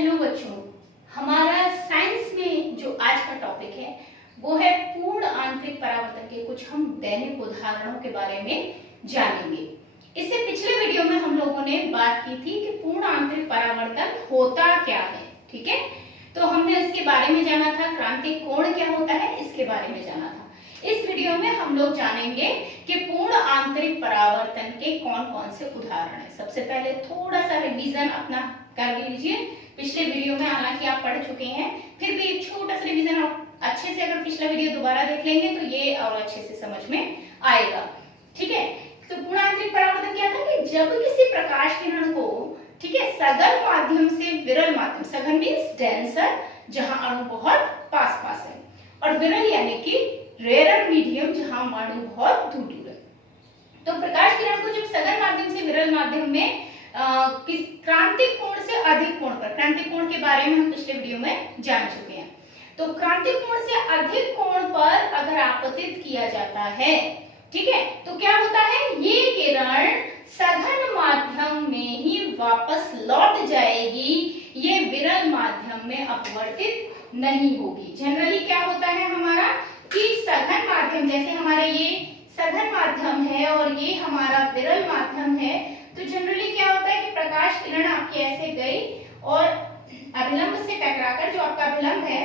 Hello बच्चों, हमारा science में जो आज का टॉपिक है वो है पूर्ण आंतरिक परावर्तन के कुछ हम दैनिक उदाहरणों के बारे में जानेंगे। इससे पिछले वीडियो में हम लोगों ने बात की थी कि पूर्ण आंतरिक परावर्तन होता क्या है। ठीक है, तो हमने इसके बारे में जाना था, क्रांतिक कोण क्या होता है इसके बारे में जाना था। इस वीडियो में हम लोग जानेंगे कि पूर्ण आंतरिक परावर्तन के कौन कौन से उदाहरण हैं। सबसे पहले थोड़ा सा रिवीजन अपना कर लीजिए। पिछले वीडियो में हालांकि आप पढ़ चुके हैं, फिर भी एक छोटा सा रिवीजन आप अच्छे से अगर पिछला वीडियो दोबारा देख लेंगे तो ये और अच्छे से समझ में आएगा। ठीक है, तो पूर्ण आंतरिक परावर्तन क्या था कि जब किसी प्रकाश किरण को, ठीक है, सघन माध्यम से विरल माध्यम, सघन मींस डेंसर, जहां अणु बहुत पास पास है, और विरल यानी कि रेयर मीडियम, जहां अणु बहुत दूर दूर है। तो प्रकाश किरण को जब सघन माध्यम से विरल माध्यम में क्रांतिक कोण से अधिक कोण पर, क्रांतिक कोण के बारे में हम पिछले वीडियो में जान चुके हैं। तो क्रांतिक कोण से अधिक कोण पर अगर आपतित किया जाता है, ठीक है, तो क्या होता है, ये किरण सघन माध्यम में ही वापस लौट जाएगी, ये विरल माध्यम में अपवर्तित नहीं होगी। जनरली क्या होता है हमारा कि सघन माध्यम, जैसे हमारे ये सघन माध्यम है और ये हमारा विरल माध्यम है, तो जनरली क्या होता है कि प्रकाश किरण आपकी ऐसे गई और अभिलंब से टकराकर, जो आपका अभिलंब है,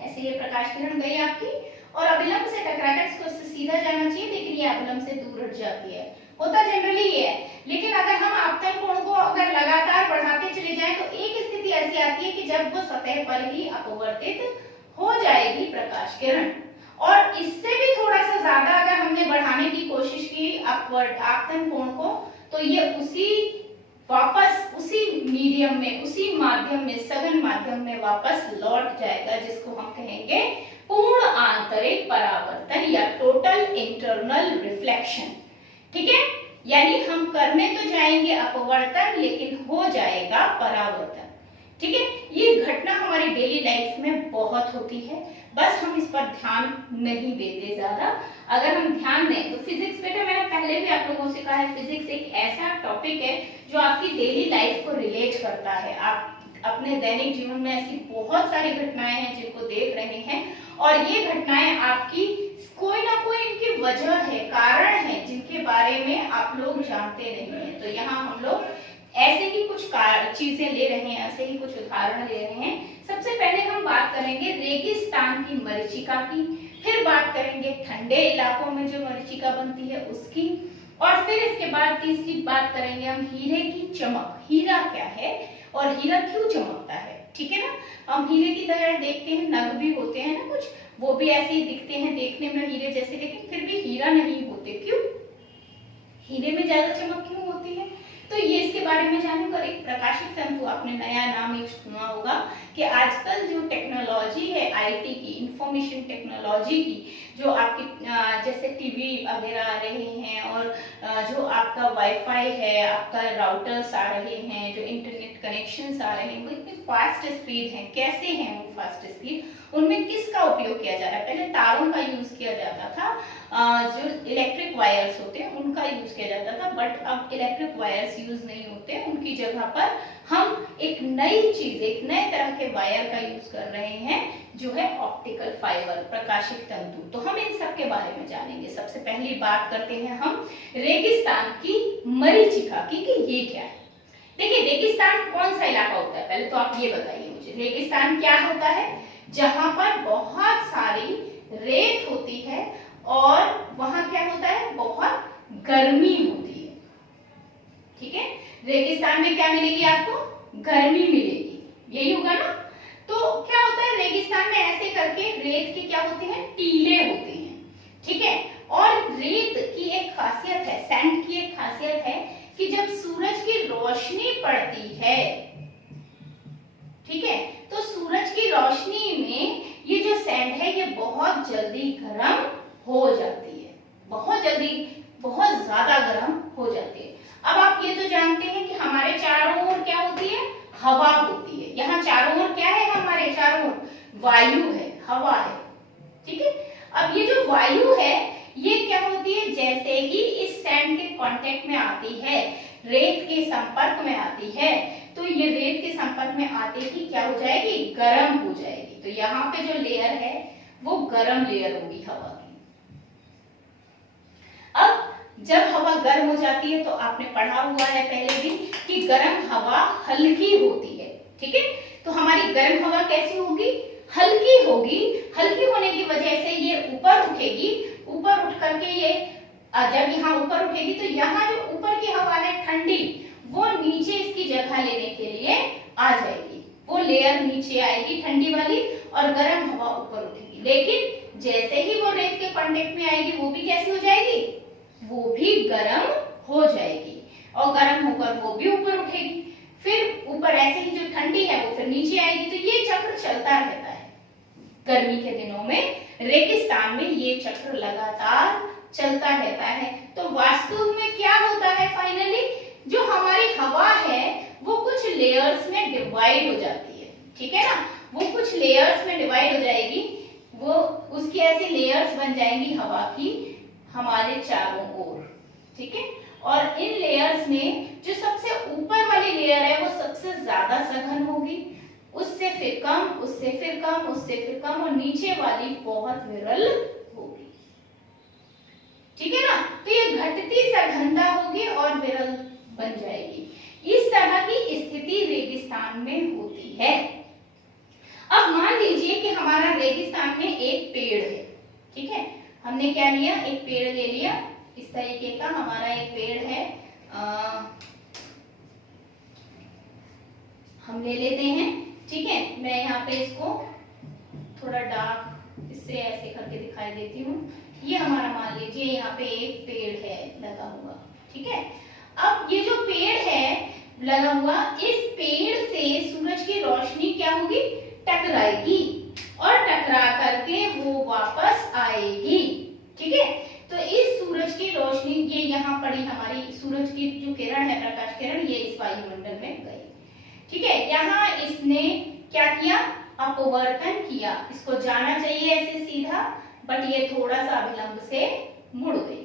ऐसे ये प्रकाश किरण गई आपकी और अभिलंब से टकराकर इसको सीधा जाना चाहिए, लेकिन ये अभिलंब से दूर हट जाती है। होता जनरली ये है, लेकिन अगर हम आपतन कोण को अगर लगातार बढ़ाते चले जाएं तो एक स्थिति ऐसी आती है कि जब वो सतह पर ही अपवर्तित हो जाएगी प्रकाश किरण, और इससे भी थोड़ा सा ज्यादा अगर हमने बढ़ाने की कोशिश की अपवर्ड आपतन कोण को, तो ये वापस उसी मीडियम में, उसी माध्यम में, सघन माध्यम में वापस लौट जाएगा, जिसको हम कहेंगे पूर्ण आंतरिक परावर्तन या टोटल इंटरनल रिफ्लेक्शन। ठीक है, यानी हम करने तो जाएंगे अपवर्तन, लेकिन हो जाएगा परावर्तन। ठीक है, ये घटना हमारी डेली लाइफ में बहुत होती है, बस हम इस पर ध्यान नहीं देते ज्यादा। अगर हम ध्यान दें तो फिजिक्स, बेटा मैंने पहले भी आप लोगों से कहा है, फिजिक्स एक ऐसा टॉपिक है जो आपकी डेली लाइफ को रिलेट करता है। आप अपने दैनिक जीवन में ऐसी बहुत सारी घटनाएं हैं जिनको देख रहे हैं, और ये घटनाएं आपकी कोई ना कोई इनकी वजह है, कारण है, जिनके बारे में आप लोग जानते नहीं हैं। तो यहाँ हम लोग ऐसे ही कुछ चीजें ले रहे हैं, ऐसे ही कुछ उदाहरण ले रहे हैं। सबसे पहले हम बात करेंगे रेगिस्तान की मरीचिका की, फिर बात करेंगे ठंडे इलाकों में जो मरीचिका बनती है उसकी, और फिर इसके बाद तीसरी बात करेंगे हम हीरे की चमक। हीरा क्या है और हीरा क्यों चमकता है। ठीक है ना, हम हीरे की तरह देखते हैं, नग भी होते हैं ना कुछ, वो भी ऐसे ही दिखते हैं देखने में हीरे जैसे, लेकिन फिर भी हीरा नहीं होते। क्यों, हीरे में ज्यादा चमक क्यों होती है, तो ये इसके बारे में जानेंगे। और एक प्रकाशित तंतु, आपने नया नाम एक सुना होगा कि आजकल जो टेक्नोलॉजी है आईटी की, इंफॉर्मेशन टेक्नोलॉजी की, जो आपकी जैसे टीवी वगैरह आ रहे हैं, और जो आपका वाईफाई है, आपका राउटर्स आ रहे हैं, जो इंटरनेट कनेक्शंस आ रहे हैं, वो इतनी फास्ट स्पीड है। कैसे हैं वो फास्ट स्पीड, उनमें किसका उपयोग किया जा रहा है। पहले तारों का यूज किया जाता था, जो इलेक्ट्रिक वायर्स होते हैं उनका यूज किया जाता था, बट अब इलेक्ट्रिक वायर्स यूज नहीं होते, उनकी जगह पर हम एक नई चीज, एक नए तरह के वायर का यूज कर रहे हैं, जो है ऑप्टिकल फाइबर, प्रकाशित तंतु। तो हम इन सब के बारे में जानेंगे। सबसे पहली बात करते हैं हम रेगिस्तान की मरीचिका की, कि ये क्या है। देखिए, रेगिस्तान कौन सा इलाका होता है, पहले तो आप ये बताइए मुझे, रेगिस्तान क्या होता है, जहां पर बहुत सारी रेत होती है और वहां क्या होता है, बहुत गर्मी होती है। ठीक है, रेगिस्तान में क्या मिलेगी आपको, गर्मी मिलेगी, यही होगा ना। तो क्या होता है, रेगिस्तान में ऐसे करके रेत के क्या होते हैं, टीले होते हैं। ठीक है, और रेत की एक खासियत है, सैंड की एक खासियत है कि जब सूरज की रोशनी पड़ती है, ठीक है, तो सूरज की रोशनी में ये जो सैंड है ये बहुत जल्दी गर्म हो जाती है, बहुत जल्दी, बहुत ज्यादा गर्म हो जाती है। अब आप ये तो जानते हैं कि हमारे चारों ओर क्या होती है, हवा होती है। यहाँ चारों ओर क्या है, हमारे चारों ओर वायु है, हवा है। ठीक है, अब ये जो वायु है ये क्या होती है, जैसे ही इस सैंड के कांटेक्ट में आती है, रेत के संपर्क में आती है, तो ये रेत के संपर्क में आते ही क्या हो जाएगी, गर्म हो जाएगी। तो यहाँ पे जो लेयर है वो गर्म लेयर होगी हवा की। अब जब हवा गर्म हो जाती है तो आपने पढ़ा हुआ है पहले भी कि गर्म हवा हल्की होती है, ठीक है। तो हमारी गर्म हवा कैसी होगी, हल्की होगी। हल्की होने की वजह से ये ऊपर उठेगी, ऊपर उठ करके ये जब यहाँ ऊपर उठेगी तो यहाँ जो ऊपर की हवा है ठंडी, वो नीचे इसकी जगह लेने के लिए आ जाएगी। वो लेयर नीचे आएगी ठंडी वाली और गर्म हवा ऊपर उठेगी। लेकिन जैसे ही वो रेत के कांटेक्ट में आएगी वो भी कैसी हो जाएगी, वो भी गर्म हो जाएगी और गर्म होकर वो भी ऊपर उठेगी। फिर ऊपर ऐसे ही जो ठंडी है वो फिर नीचे आएगी। तो ये चक्र चलता रहता है। गर्मी के दिनों में रेगिस्तान में ये चक्र लगातार चलता रहता है। तो वास्तव में क्या होता है, फाइनली जो हमारी हवा है वो कुछ लेयर्स में डिवाइड हो जाती है, ठीक है ना। वो कुछ लेयर्स में डिवाइड हो जाएगी, वो उसकी ऐसी लेयर्स बन जाएंगी हवा की हमारे चारों ओर, ठीक है। और इन लेयर्स में जो सबसे ऊपर वाली लेयर है वो सबसे ज्यादा सघन होगी, उससे फिर कम, उससे फिर कम, उससे फिर कम, और नीचे वाली बहुत विरल होगी, ठीक है ना। तो ये घटती सघनता होगी और विरल बन जाएगी। इस तरह की स्थिति रेगिस्तान में होती है। अब मान लीजिए कि हमारा रेगिस्तान में एक पेड़ है, ठीक है। हमने क्या लिया, एक पेड़ ले लिया, इस तरीके का हमारा एक पेड़ है। हम ले लेते हैं, ठीक है। मैं यहाँ पे इसको थोड़ा डार्क इससे ऐसे करके दिखाई देती हूँ। ये हमारा मान लीजिए यहाँ पे एक पेड़ है लगा हुआ, ठीक है। अब ये जो पेड़ है लगा हुआ, इस पेड़ से सूरज की रोशनी क्या होगी, टकराएगी और टकरा करके वो वापस आएगी, ठीक है। तो इस सूरज की रोशनी ये यहाँ पड़ी, हमारी सूरज की जो किरण है, प्रकाश किरण, ये इस वायुमंडल में गई, ठीक है। यहाँ इसने क्या किया, अपवर्तन किया। इसको जाना चाहिए ऐसे सीधा, बट ये थोड़ा सा अभिलंब से मुड़ गई,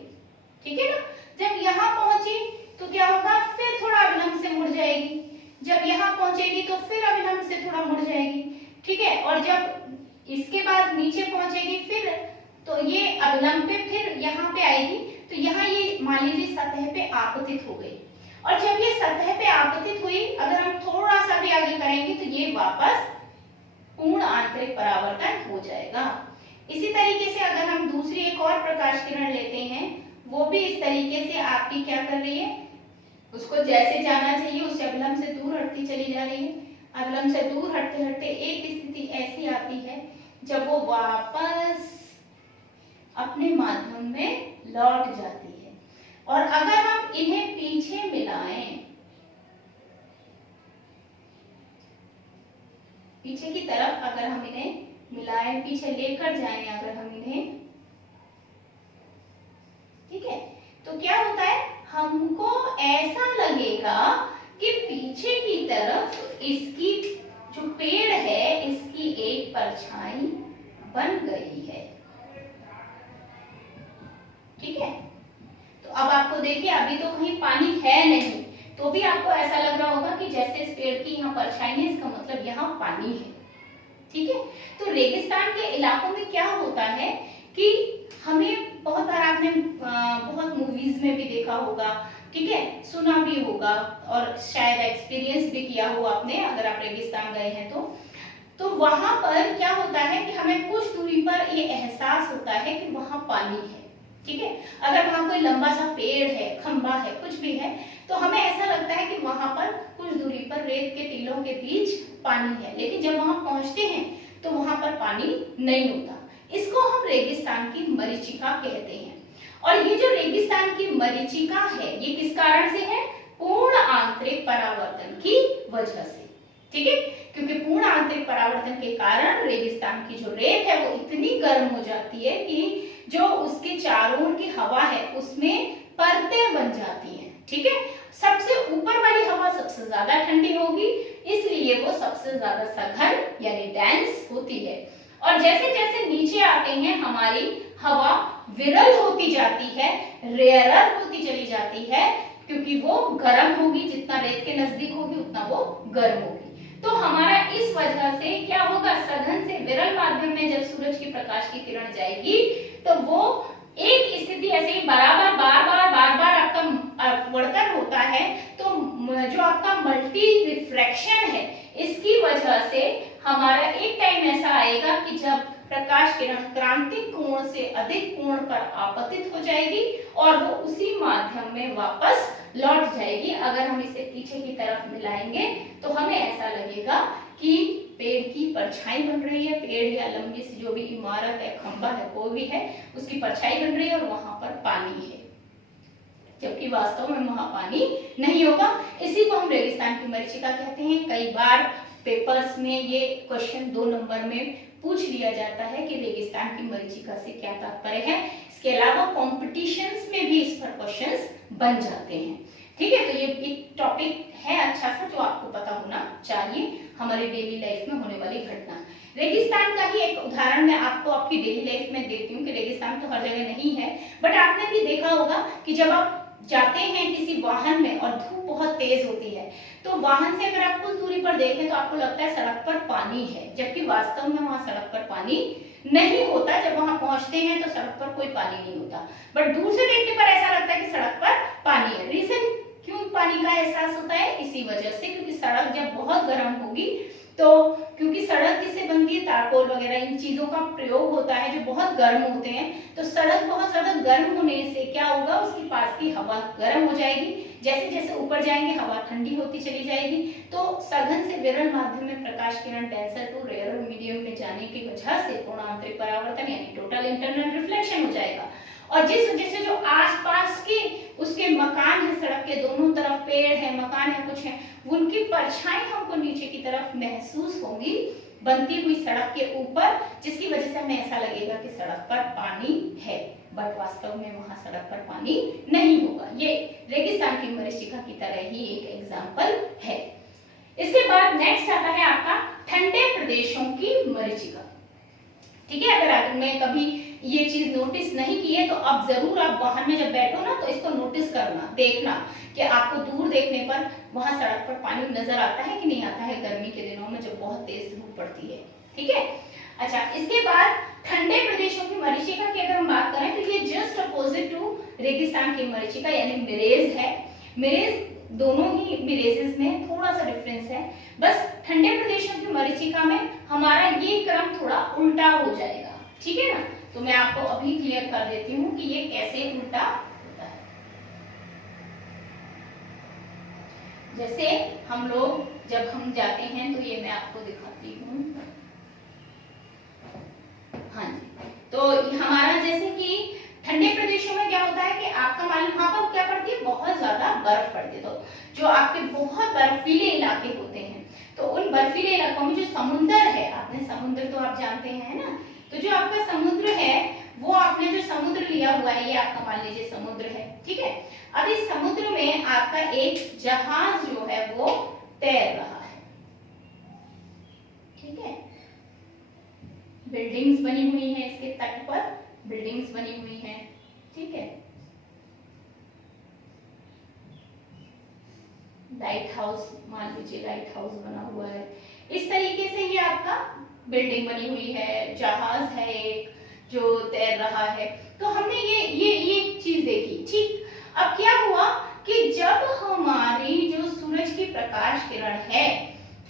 ठीक है ना। जब यहाँ पहुंची तो क्या होगा, फिर थोड़ा अभिलंब से मुड़ जाएगी। जब यहाँ पहुंचेगी तो फिर अभिलंब से थोड़ा मुड़ जाएगी, ठीक है। और जब इसके बाद नीचे पहुंचेगी फिर, तो ये अभिलंब पे फिर यहाँ पे आएगी। तो यहाँ ये मान लीजिए सतह पे आपतित हो गई, और जब ये सतह पे आपतित हुई, अगर हम थोड़ा सा भी आगे करेंगे तो ये वापस पूर्ण आंतरिक परावर्तन हो जाएगा। इसी तरीके से अगर हम दूसरी एक और प्रकाश किरण लेते हैं, वो भी इस तरीके से आपकी क्या कर रही है, उसको जैसे जाना चाहिए उससे अभिलंब से दूर हटती चली जा रही है। अभिलंब से दूर हटते हटते एक स्थिति ऐसी आती है जब वो वापस अपने माध्यम में लौट जाती है। और अगर हम इन्हें पीछे मिलाएं, पीछे की तरफ अगर हम इन्हें मिलाएं, पीछे लेकर जाएं अगर हम इन्हें, ठीक है, तो क्या होता है, हमको ऐसा लगेगा कि पीछे की तरफ इसकी जो पेड़ है इसकी एक परछाई बन गई है, ठीक है। तो अब आपको देखिए, अभी तो कहीं पानी है नहीं, तो भी आपको ऐसा लग रहा होगा कि जैसे इस पेड़ की यहाँ परछाई है, इसका मतलब यहाँ पानी है, ठीक है। तो रेगिस्तान के इलाकों में क्या होता है कि हमें बहुत बार आपने बहुत मूवीज में भी देखा होगा, ठीक है, सुना भी होगा और शायद एक्सपीरियंस भी किया हो आपने, अगर आप रेगिस्तान गए हैं तो वहां पर क्या होता है कि हमें कुछ दूरी पर ये एहसास होता है कि वहां पानी है, ठीक है। अगर वहां कोई लंबा सा पेड़ है, खंबा है, कुछ भी है, तो हमें ऐसा लगता है कि वहां पर कुछ दूरी पर रेत के टीलों के बीच पानी है। लेकिन जब वहां पहुंचते हैं तो वहां पर पानी नहीं होता। इसको हम रेगिस्तान की मरीचिका कहते हैं। और ये जो रेगिस्तान की मरीचिका है, ये किस कारण से है, पूर्ण आंतरिक परावर्तन की वजह से, ठीक है। क्योंकि पूर्ण आंतरिक परावर्तन के कारण रेगिस्तान की जो रेत है वो इतनी गर्म हो जाती है कि जो उसके चारों ओर की हवा है उसमें परतें बन जाती हैं, ठीक है। सबसे ऊपर वाली हवा सबसे ज्यादा ठंडी होगी, इसलिए वो सबसे ज्यादा सघन यानी डेंस होती है। और जैसे जैसे नीचे आते हैं हमारी हवा विरल होती जाती है, रेयरर होती चली जाती है, क्योंकि वो गर्म होगी, जितना रेत के नजदीक होगी उतना वो गर्म होगी। तो हमारा इस वजह से क्या होगा, सघन से विरल माध्यम में जब सूरज की प्रकाश की किरण जाएगी तो वो एक स्थिति ऐसे ही बराबर बार बार आपका अपवर्तन होता है, तो जो आपका मल्टी रिफ्रैक्शन है इसकी वजह से हमारा एक टाइम ऐसा आएगा कि जब प्रकाश किरण क्रांतिक कोण से अधिक कोण पर आपतित हो जाएगी और वो उसी माध्यम में वापस लौट जाएगी। अगर हम इसे पीछे की तरफ मिलाएंगे तो हमें ऐसा लगेगा कि पेड़ की परछाई बन रही है, पेड़ या लंबी सी जो भी इमारत है, खंबा है, कोई भी है, उसकी परछाई बन रही है और वहां पर पानी है, जबकि वास्तव में वहां पानी नहीं होगा। इसी को हम रेगिस्तान की मरीचिका कहते हैं। कई बार पेपर्स में ये क्वेश्चन 2 नंबर में पूछ लिया जाता है कि रेगिस्तान की मरीचिका से क्या तात्पर्य है। इसके अलावा कॉम्पिटिशन्स में भी इस पर क्वेश्चंस बन जाते हैं। ठीक है, तो ये एक टॉपिक है अच्छा सा जो आपको पता होना चाहिए, हमारे डेली लाइफ में होने वाली घटना। रेगिस्तान का ही एक उदाहरण मैं आपको आपकी डेली लाइफ में देती हूँ कि रेगिस्तान तो हर जगह नहीं है, बट आपने भी देखा होगा कि जब आप जाते हैं किसी वाहन में और धूप बहुत तेज होती है तो वाहन से अगर आप कुछ दूरी पर देखें तो आपको लगता है सड़क पर पानी है, जबकि वास्तव में वहां सड़क पर पानी नहीं होता। जब वहां पहुंचते हैं तो सड़क पर कोई पानी नहीं होता, बट दूर से देखने पर ऐसा लगता है कि सड़क पर पानी है। रीजन क्यों पानी का एहसास होता है, इसी वजह से, क्योंकि सड़क जब बहुत गर्म होगी तो क्योंकि सड़क जिससे बनती है तारकोल वगैरह इन चीजों का प्रयोग होता है जो बहुत गर्म होते हैं, तो सड़क बहुत ज्यादा गर्म होने से क्या होगा, उसके पास की हवा गर्म हो जाएगी। जैसे जैसे ऊपर जाएंगे हवा ठंडी होती चली जाएगी, तो सघन से विरल माध्यम में प्रकाश किरण डेंसर टू रेयर मीडियम में जाने की वजह से कोणांतरिक परावर्तन यानी टोटल इंटरनल रिफ्लेक्शन हो जाएगा। और जिस वजह से जो आसपास के उसके मकान है, सड़क के दोनों तरफ पेड़ है, मकान है, कुछ है, उनकी परछाई हमको नीचे की तरफ महसूस होगी बनती हुई सड़क के ऊपर, जिसकी वजह से हमें ऐसा लगेगा कि सड़क पर पानी है, बट वास्तव में वहां सड़क पर पानी नहीं होगा। ये रेगिस्तान की मरीचिका की तरह ही एक एग्जाम्पल है। इसके बाद नेक्स्ट आता है आपका ठंडे प्रदेशों की मरीचिका। ठीक है, अगर आपने कभी ये चीज नोटिस नहीं की है तो अब जरूर आप वाहन में जब बैठो ना तो इसको नोटिस करना, देखना कि आपको दूर देखने पर वहां सड़क पर पानी नजर आता है कि नहीं आता है, गर्मी के दिनों में जब बहुत तेज धूप पड़ती है। ठीक है, अच्छा, इसके बाद ठंडे प्रदेशों की मरीचिका की अगर हम बात करें तो ये जस्ट अपोजिट टू रेगिस्तान की मरीचिका यानी मिरेज है। मिरेज दोनों ही मिरेजेस में थोड़ा सा डिफरेंस है, बस ठंडे प्रदेशों की मरीचिका में हमारा ये क्रम थोड़ा उल्टा हो जाएगा। ठीक है ना, तो मैं आपको अभी क्लियर कर देती हूँ कि ये कैसे उल्टा होता है। जैसे हम लोग जब हम जाते हैं तो ये मैं आपको दिखाती हूँ। हाँ जी, तो हमारा जैसे कि ठंडे प्रदेशों में क्या होता है कि आपका मालूम वहां पर क्या पड़ती है, बहुत ज्यादा बर्फ पड़ती है। तो जो आपके बहुत बर्फीले इलाके होते हैं तो उन बर्फीले इलाकों में जो समुद्र है, आपने समुद्र तो आप जानते हैं ना, तो जो आपका समुद्र है वो आपने जो समुद्र लिया हुआ है ये आपका मान लीजिए समुद्र है। ठीक है, अब इस समुद्र में आपका एक जहाज जो है वो तैर रहा है। ठीक है, बिल्डिंग्स बनी हुई हैं इसके तट पर, बिल्डिंग्स बनी हुई हैं। ठीक है, लाइट हाउस, मान लीजिए लाइट हाउस बना हुआ है, इस तरीके से ये आपका बिल्डिंग बनी हुई है, जहाज है एक जो तैर रहा है। तो हमने ये चीज देखी। ठीक, अब क्या हुआ कि जब हमारी जो सूरज की प्रकाश किरण है,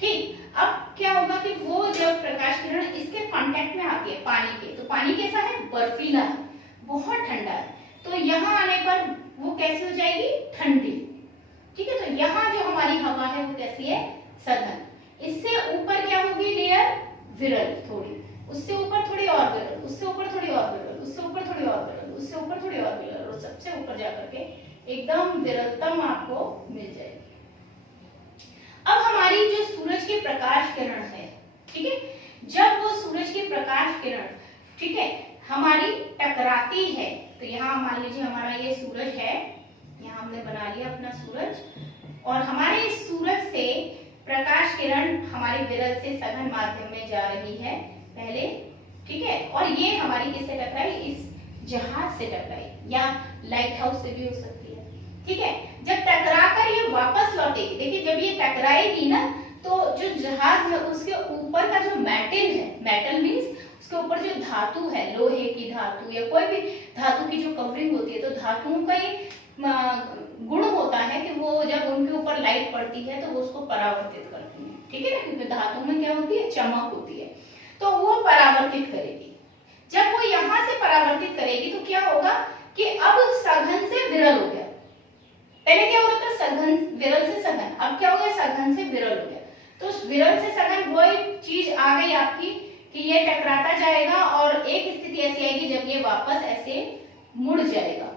ठीक, अब क्या होगा कि वो जब प्रकाश किरण इसके कांटेक्ट में आती है पानी के, तो पानी कैसा है, बर्फीला है, बहुत ठंडा है, तो यहाँ आने पर वो कैसी हो जाएगी, ठंडी। ठीक है, तो यहाँ जो हमारी हवा है वो कैसी है, सघन। इससे ऊपर क्या होगी लेयर, विरल थोड़ी, उससे ऊपर थोड़ी और विरल, उससे ऊपर थोड़ी और विरल, उससे ऊपर थोड़ी और विरल, उससे ऊपर थोड़ी और विरल, और सबसे ऊपर जाकर के एकदम विरलतम आपको मिल जाएगी। अब हमारी जो सूरज की प्रकाश किरण है, ठीक है, जब वो सूरज की प्रकाश किरण, ठीक है, हमारी टकराती है, तो यहाँ मान लीजिए हमारा ये सूरज है, यहाँ हमने बना लिया अपना सूरज, और हमारे इस सूरज से प्रकाश किरण हमारे विरल से सघन माध्यम में जा रही है पहले। ठीक है, और ये हमारी किससे टकराई, इस जहाज से टकराई, या लाइट हाउस से भी हो सकती है। ठीक है, जब टकराकर ये वापस लौटेगी। देखिए जब ये टकराएगी ना तो जो जहाज है उसके ऊपर का जो मेटल है, मेटल मीन्स उसके ऊपर जो धातु है, लोहे की धातु या कोई भी धातु की जो कवरिंग होती है, तो धातुओं का ये गुण होता है कि वो जब उनके ऊपर लाइट पड़ती है तो वो उसको परावर्तित करती है, ठीक है ना, क्योंकि धातु में क्या होती है, चमक होती है, तो वो परावर्तित करेगी। जब वो यहाँ से परावर्तित करेगी तो क्या होगा कि अब सघन से विरल हो गया। पहले क्या हो रहा था, सघन, विरल से सघन, अब क्या हो गया, सघन से विरल हो गया। तो विरल से सघन वही चीज आ गई आपकी कि ये टकराता जाएगा और एक स्थिति ऐसी आएगी जब ये वापस ऐसे मुड़ जाएगा,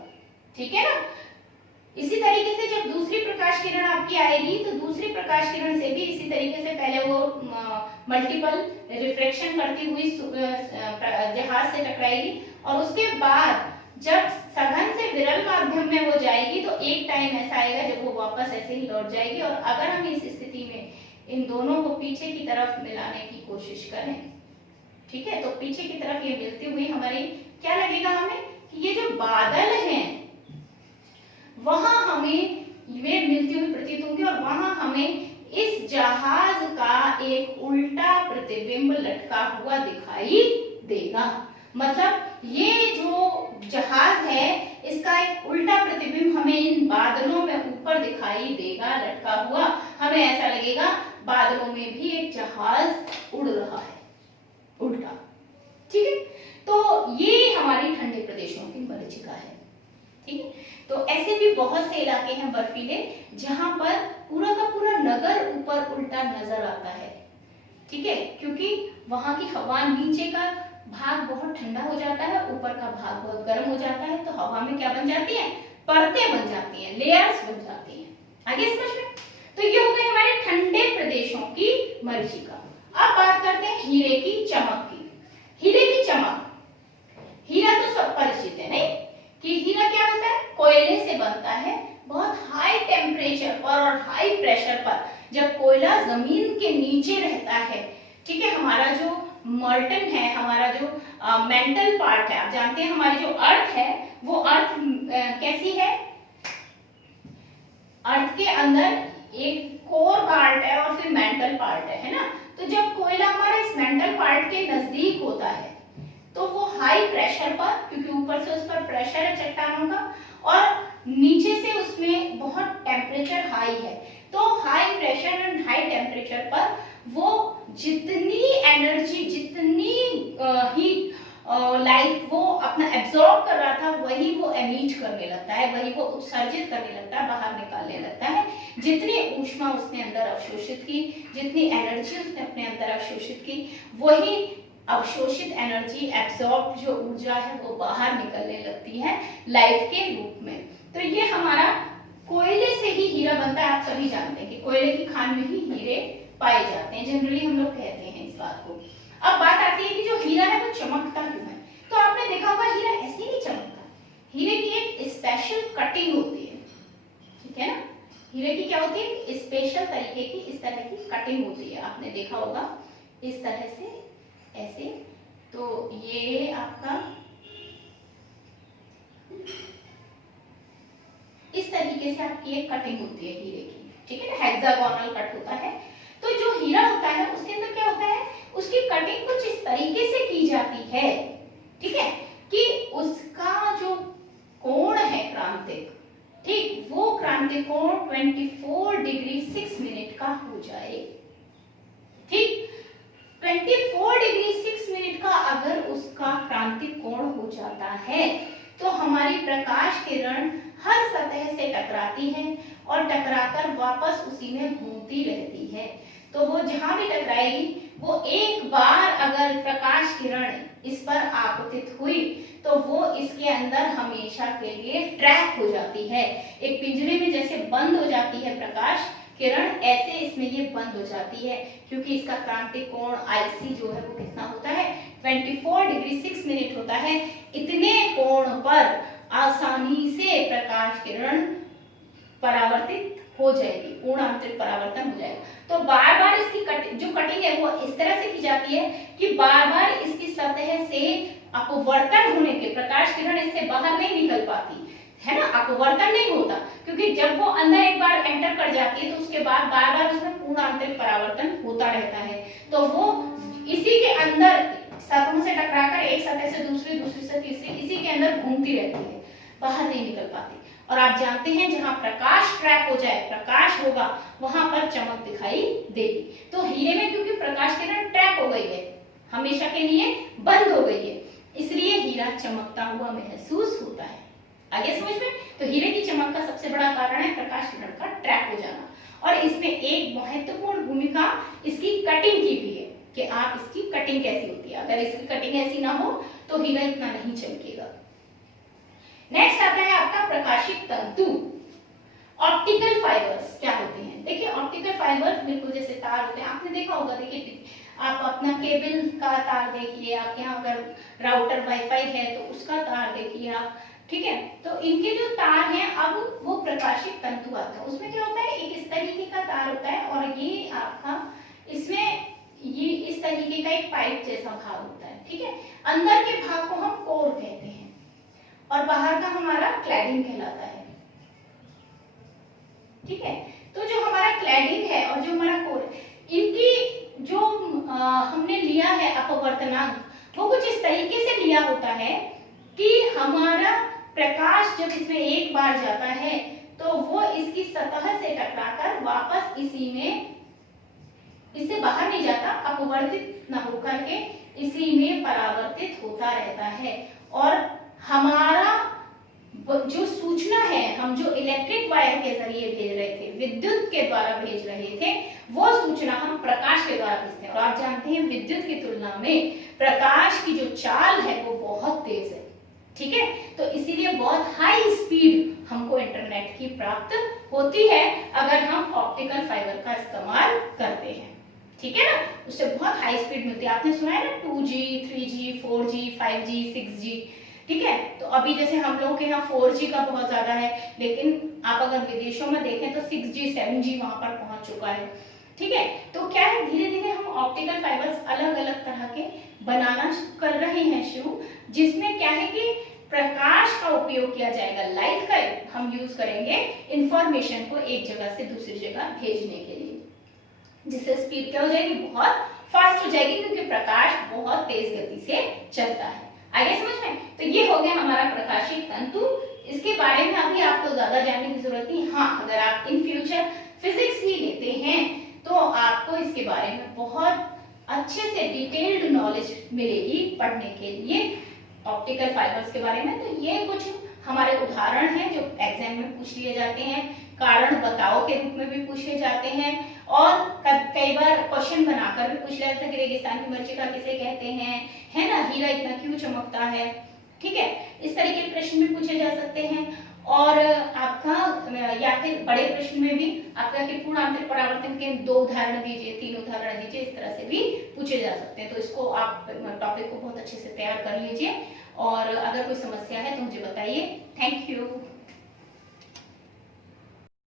ठीक है ना। इसी तरीके से जब दूसरी प्रकाश किरण आपकी आएगी तो दूसरी प्रकाश किरण से भी इसी तरीके से पहले वो मल्टीपल रिफ्रैक्शन करती हुई जहाज से टकराएगी और उसके बाद जब सघन से विरल माध्यम में वो जाएगी तो एक टाइम ऐसा आएगा जब वो वापस ऐसे ही लौट जाएगी। और अगर हम इस स्थिति में इन दोनों को पीछे की तरफ मिलाने की कोशिश करें, ठीक है, तो पीछे की तरफ ये मिलती हुई हमारी क्या लगेगा हमें कि ये जो बादल हैं वहां हमें वे मिलती हुई प्रतीत होंगी और वहां हमें इस जहाज का एक उल्टा प्रतिबिंब लटका हुआ दिखाई देगा। मतलब ये जो जहाज है इसका एक उल्टा प्रतिबिंब हमें इन बादलों में ऊपर दिखाई देगा लटका हुआ। हमें ऐसा लगेगा बादलों में भी एक जहाज उड़ रहा है उल्टा, ठीक है। तो ये हमारी ठंडे प्रदेशों की मरीचिका है, ठीक है। तो ऐसे भी बहुत से इलाके हैं बर्फीले जहां पर पूरा का पूरा नगर ऊपर उल्टा नजर आता है, ठीक है, क्योंकि वहां की हवा नीचे का भाग बहुत ठंडा हो जाता है, ऊपर का भाग बहुत गर्म हो जाता है, तो हवा में क्या बन जाती है, परतें बन जाती हैं, लेयर्स बन जाती हैं। आगे समझ में। तो ये हो गई हमारे ठंडे प्रदेशों की मरीचिका। अब बात करते हैं हीरे की चमक की। हीरे की चमक, हीरा तो सब परिचित है नहीं कि हीरा क्या होता है, कोयले से बनता है। बहुत हाई टेम्परेचर पर और हाई प्रेशर पर जब कोयला जमीन के नीचे रहता है, ठीक है, हमारा जो मॉल्टन है, हमारा जो मेंटल पार्ट है, आप जानते हैं हमारी जो अर्थ है वो अर्थ कैसी है, अर्थ के अंदर एक कोर पार्ट है और फिर मेंटल पार्ट है ना। तो जब कोयला हमारे इस मेंटल पार्ट के नजदीक होता है तो वो हाई प्रेशर पर, क्योंकि ऊपर से उस पर प्रेशर है चट्टानों का और नीचे से उसमें बहुत टेम्परेचर हाई है, तो high pressure and high temperature पर वो जितनी एनर्जी, जितनी हीट लाइट वो अपना एब्जॉर्ब कर रहा था वही वो एमिट करने लगता है, वही वो उत्सर्जित करने लगता है, बाहर निकालने लगता है। जितनी ऊष्मा उसने अंदर अवशोषित की, जितनी एनर्जी उसने अपने अंदर अवशोषित की, वही अवशोषित एनर्जी, एब्जॉर्ब जो ऊर्जा है वो बाहर निकलने लगती है लाइट के रूप में। तो ये हमारा कोयले से ही हीरा बनता है। आप सभी जानते हैं कि कोयले की खान में ही हीरे पाए जाते हैं, जनरली हम लोग कहते हैं इस बात को। अब बात आती है कि जो हीरा है वो चमकता क्यों है। तो आपने देखा होगा हीरा ऐसे नहीं चमकता, हीरे की एक स्पेशल कटिंग होती है, ठीक है ना। हीरे की क्या होती है, स्पेशल तरीके की इस तरह की कटिंग होती है, आपने देखा होगा इस तरह से ऐसे। तो ये आपका इस तरीके से आपकी एक कटिंग होती है हीरे की, ठीक है ना, हेक्सागोनल कट होता है। तो जो हीरा होता है उसके अंदर क्या होता है, उसकी कटिंग कुछ इस तरीके से की जाती है, ठीक है, कि उसका जो कोण है क्रांतिक, ठीक, वो क्रांतिक कोण 24 डिग्री 6 मिनट का हो जाए, ठीक। 24 डिग्री 6 मिनट का अगर उसका क्रांतिक कोण हो जाता है तो हमारी प्रकाश किरण हर सतह से टकराती है और टकराकर वापस उसी में घूमती रहती है। तो वो जहां भी टकराएगी वो एक बार अगर प्रकाश किरण इस पर आपतित हुई तो वो इसके अंदर हमेशा के लिए ट्रैप हो जाती है। एक पिंजरे में जैसे बंद हो जाती है प्रकाश किरण, ऐसे इसमें ये बंद हो जाती है, क्योंकि इसका क्रांतिक कोण आईसी जो है वो कितना होता है, 24 डिग्री 6 मिनट होता है। इतने कोण पर आसानी से प्रकाश किरण परावर्तित हो जाएगी, पूर्ण आंतरिक परावर्तन हो जाएगा। तो बार बार इसकी जो कटिंग है वो इस तरह से की जाती है कि बार बार इसकी सतह से अपवर्तन होने के, प्रकाश किरण इससे बाहर नहीं निकल पाती, है ना, अपवर्तन नहीं होता, क्योंकि जब वो अंदर एक बार एंटर कर जाती है तो उसके बाद बार बार उसमें पूर्ण आंतरिक परावर्तन होता रहता है। तो वो इसी के अंदर सतहों से टकराकर एक सतह से दूसरी, दूसरी से तीसरी, इसी के अंदर घूमती रहती है, बाहर नहीं निकल पाती। और आप जानते हैं जहां प्रकाश ट्रैप हो जाए, प्रकाश होगा, वहां पर चमक दिखाई देगी। तो हीरे में क्योंकि प्रकाश किरण ट्रैप हो गई है, हमेशा के लिए बंद हो गई है, इसलिए हीरा चमकता हुआ महसूस होता है। आगे समझ में? तो हीरे की चमक का सबसे बड़ा कारण है प्रकाश किरण का ट्रैप हो जाना। और इसमें एक महत्वपूर्ण भूमिका इसकी कटिंग की भी है कि आप इसकी कटिंग कैसी होती है। अगर इसकी कटिंग ऐसी ना हो तो हीरा इतना नहीं चमकेगा। नेक्स्ट आता है आपका प्रकाशिक तंतु। ऑप्टिकल फाइबर्स क्या होते हैं? देखिए ऑप्टिकल फाइबर्स बिल्कुल जैसे तार होते हैं, आपने देखा होगा। देखिए आप अपना केबल का तार देखिए, आप यहाँ अगर राउटर वाईफाई है तो उसका तार देखिए आप, ठीक है। तो इनके जो तार हैं, अब वो प्रकाशिक तंतु आता है। उसमें क्या होता है, एक इस तरीके का तार होता है और ये आपका इसमें ये इस तरीके का एक पाइप जैसा भाग होता है, ठीक है। अंदर के भाग को हम कोर कहते हैं और बाहर का हमारा क्लैडिंग कहलाता है, ठीक है। तो जो हमारा क्लैडिंग है और जो हमारा कोर, इनकी जो हमने लिया है अपवर्तनांक, वो कुछ इस तरीके से लिया होता है कि हमारा प्रकाश जब इसमें एक बार जाता है तो वो इसकी सतह से टकराकर वापस इसी में, इससे बाहर नहीं जाता, अपवर्तित न होकर के इसी में परावर्तित होता रहता है। और हमारा जो सूचना है, हम जो इलेक्ट्रिक वायर के जरिए भेज रहे थे, विद्युत के द्वारा भेज रहे थे, वो सूचना हम प्रकाश के द्वारा भेजते हैं। और आप जानते हैं विद्युत की तुलना में प्रकाश की जो चाल है वो बहुत तेज है, ठीक है। तो इसीलिए बहुत हाई स्पीड हमको इंटरनेट की प्राप्त होती है अगर हम ऑप्टिकल फाइबर का इस्तेमाल करते हैं, ठीक है ना। उससे बहुत हाई स्पीड मिलती है। आपने सुना है ना 2G, 3G, 4G, 5G, 6G, ठीक है। तो अभी जैसे हम लोग के यहाँ 4G का बहुत ज्यादा है, लेकिन आप अगर विदेशों में देखें तो 6G, 7G वहां पर पहुंच चुका है, ठीक है। तो क्या है, धीरे धीरे हम ऑप्टिकल फाइबर्स अलग अलग तरह के बनाना कर रहे हैं शुरू, जिसमें क्या है कि प्रकाश का उपयोग किया जाएगा, लाइट का हम यूज करेंगे इंफॉर्मेशन को एक जगह से दूसरी जगह भेजने के लिए, जिससे स्पीड क्या हो जाएगी, बहुत फास्ट हो जाएगी, क्योंकि प्रकाश बहुत तेज गति से चलता है। आगे समझ में? तो ये हो गया हमारा प्रकाशिक तंतु। इसके बारे में अभी आपको ज्यादा जानने की जरूरत नहीं। हाँ, अगर आप इन फ्यूचर फिजिक्स ही लेते हैं तो आपको इसके बारे में बहुत अच्छे से डिटेल्ड नॉलेज मिलेगी पढ़ने के लिए ऑप्टिकल फाइबर्स के बारे में। तो ये कुछ हमारे उदाहरण हैं जो एग्जाम में पूछ लिए जाते हैं, कारण बताओ के रूप में भी पूछे जाते हैं, और कई बार क्वेश्चन बनाकर भी पूछ लिया जाता है कि रेगिस्तान की मरीचिका किसे कहते हैं, है ना, हीरा इतना क्यों चमकता है, ठीक है। इस तरीके के प्रश्न भी पूछे जा सकते हैं। और आपका या फिर बड़े प्रश्न में भी आपका कि पूर्ण आंतरिक परावर्तन के 2 उदाहरण दीजिए, 3 उदाहरण दीजिए, इस तरह से भी पूछे जा सकते हैं। तो इसको आप टॉपिक को बहुत अच्छे से तैयार कर लीजिए, और अगर कोई समस्या है तो मुझे बताइए। Thank you.